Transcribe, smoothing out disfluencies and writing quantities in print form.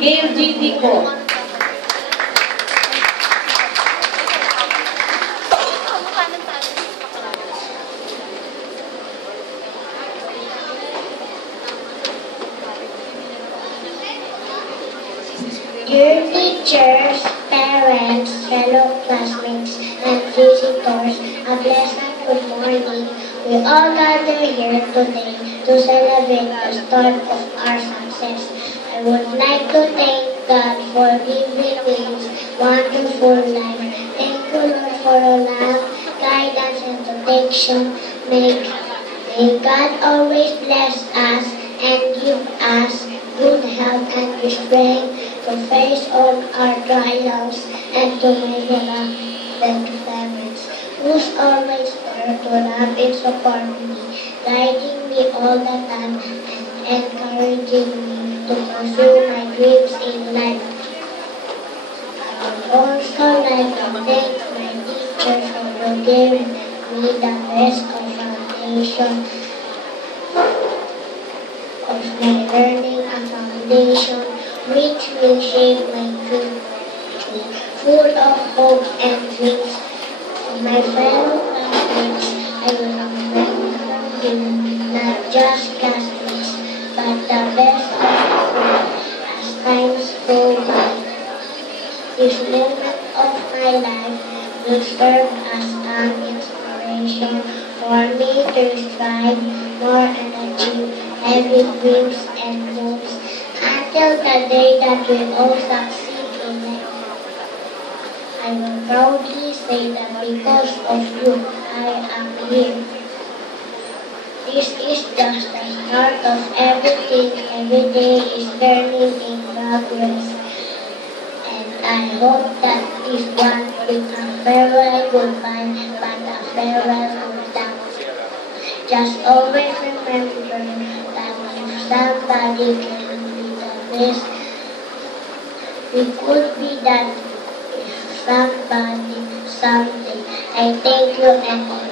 Gail G.D. po. Dear teachers, parents, fellow classmates, and visitors, a pleasant good morning. We all gather here today to celebrate the start of our success. I would like to thank God for giving me this wonderful life. Thank you, Lord, for your love, guidance, and protection. May God always bless us and give us good health and strength to face all our trials, and to my beloved parents, who's always there to love and support me, guiding me all the time and encouraging me to pursue my dreams in life. I would also like to thank my teachers for giving me the best of foundation of my learning, a foundation which will shape my future, full of hope and dreams. To my fellow classmates, I will remember you not just classmates, but the best of all as times go by. This moment of my life will serve as an inspiration for me to strive more and achieve every dreams and hopes until the day that we all succeed in life. I will proudly say that because of you, I am here. This is just the start of everything. Every day is learning in progress. And I hope that this won't be a farewell goodbye, but a farewell good luck. Just always remember that if somebody can be the best, we could be that if somebody someday. I thank you and